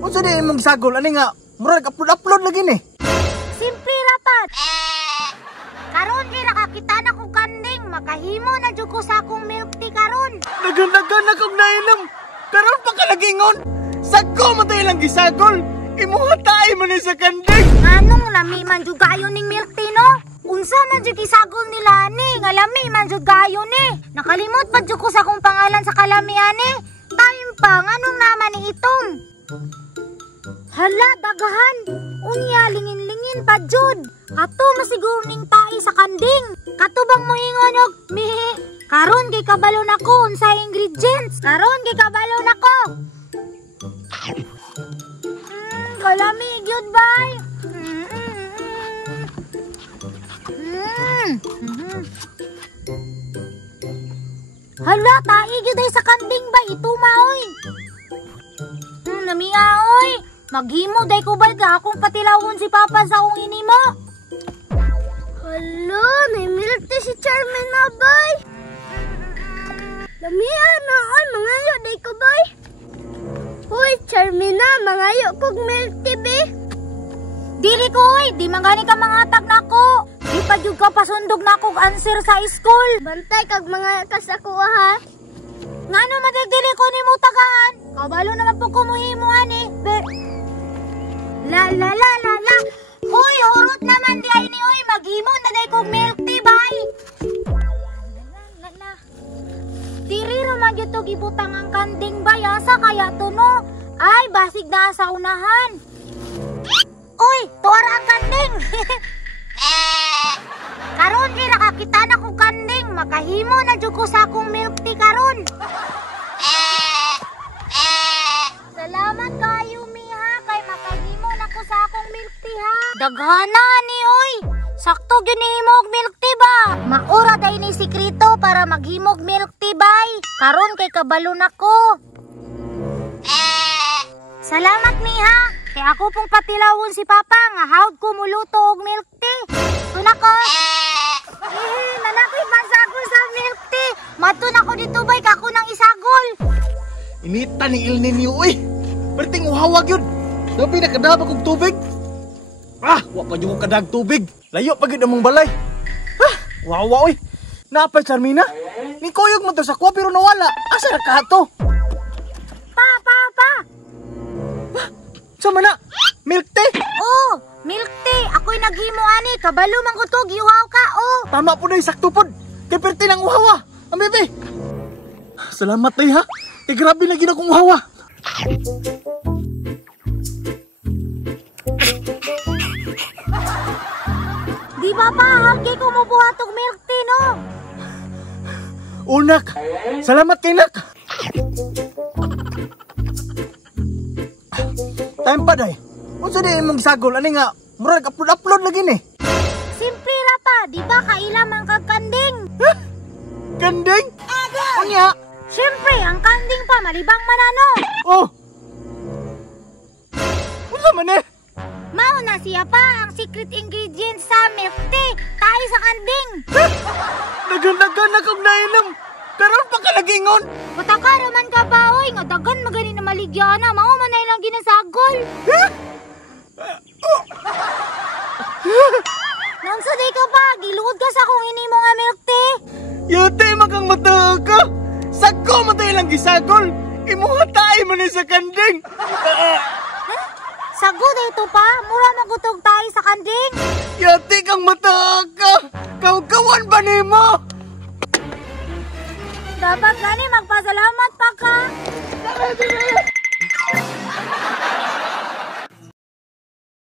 Unsa di imong gisagol ani nga murag upload lagi ni. Simple rapat. Karon kay nakakita na ko kanding, makahimo na jud ko sa akong milk tea karon. Dagan-dagan na kog nainom. Karon pa ka lagingon. Sagko mo to ilang gisagol. Imuhatay man ni sa kanding. Anong lami man jud kayo ning milk tea no? Unsa man jud gisagol nila ni, nga lami man jud kayo ni. Nakalimot pa jud ko sa akong pangalan sa kalami ani. Time pa nganong naman ni itom. Hala, dagahan. Unya, lingin-lingin pa jud. Kato masiguro ning tae sa kanding. Kato bang moingon og mihi. Karon kay kabalo nako unsa ingredients. Karon kay kabalo nako. Kalami gyud bay. Hala, tae gyud ay sa kanding bay ituma oy. Namiya oy. Maghimo day ko bay ka akong patilawon si Papa sa akong inimo. Hala, milk tea si Charmin na bay. Lamiya na oy, mangayo day ko bay. Hoy, Charmin na, mangayo kog milk tea be. Dili ko oy, di mangani ka mangatag nako. Di pa jud ka pasundog nako answer sa school. Bantay kag mga kasako ha. Ngano madagdili ko nimo tagaan? Kabalo naman po kumuhimo ani. La. Hoy, urot naman di ay ni oy, maghimo na day kog milk tea bay. La. Diri ra man gyud to gibutang ang kanding bay asa kaya to no. Ay, basig na sa unahan. Uy, tuwara ang kanding. Karon kay nakakita na ko kanding, makahimo na jud ko sa akong milk tea karon. Salamat kayo miha kay makahimo na ko sa akong milk tea ha. Daghana ni oy. Sakto gyud ni himog milk tea ba? Maura day ni sikreto para maghimog milk tea bay. Karon kay kabalo nako. Salamat miha. Kay ako pong patilawon si Papa nga hawd ko muluto og milk tea. Tuna ko. Nanakoy pasagol sa milk tea. Matun ako dito bay kako nang isagol. Inita ni El Nino uy. Perting uhawag yun. Sabi na kadaba kong tubig. Wa pa yung kadag tubig. Layo pa gyud among balay. Wawa uy. Napay Charmina. Ni koyog mo to sa kwa pero nawala. Asa ra ka to? Pa. Sama na. Milk tea. Oh, milk tea. Ako'y naghimo ani. Kabalo man ko to. Giuhaw ka, oh. Tama po na sakto pod. Kay perti ng uhawa. Ang bebe. Salamat tay ha. Kay grabe lagi na kong uhawa. Di ba pa? Hagi ko mo buhat og milk tea, no? Unak. Salamat kay nak. Time pa day. Unsa di imong gisagol ani nga murag upload lagi ni. Simple ra pa, di ba kaila man kag kanding? Kanding? Unya. Siyempre, ang kanding pa malibang manano. Oh. Unsa man eh? Mao na siya pa ang secret ingredient sa milk tea. Tayo sa kanding. Dagan-dagan na kog nainom. Karon pa ka lagingon. Pataka naman ka ba, oy? Nga dagan magani na maligyana. Mao man na ilang ginasagol. Nangsa day ka ba? Giluod ka sa kung ini mo nga milk tea. Yate magang mata ka. Sagko mo to ilang gisagol. Imuhatay man ni sa kanding. Sagod ito pa? Mura magutog tayo sa kanding. Yate kang mata ka. Kawan ba nimo? Dapat gani magpasalamat pa ka.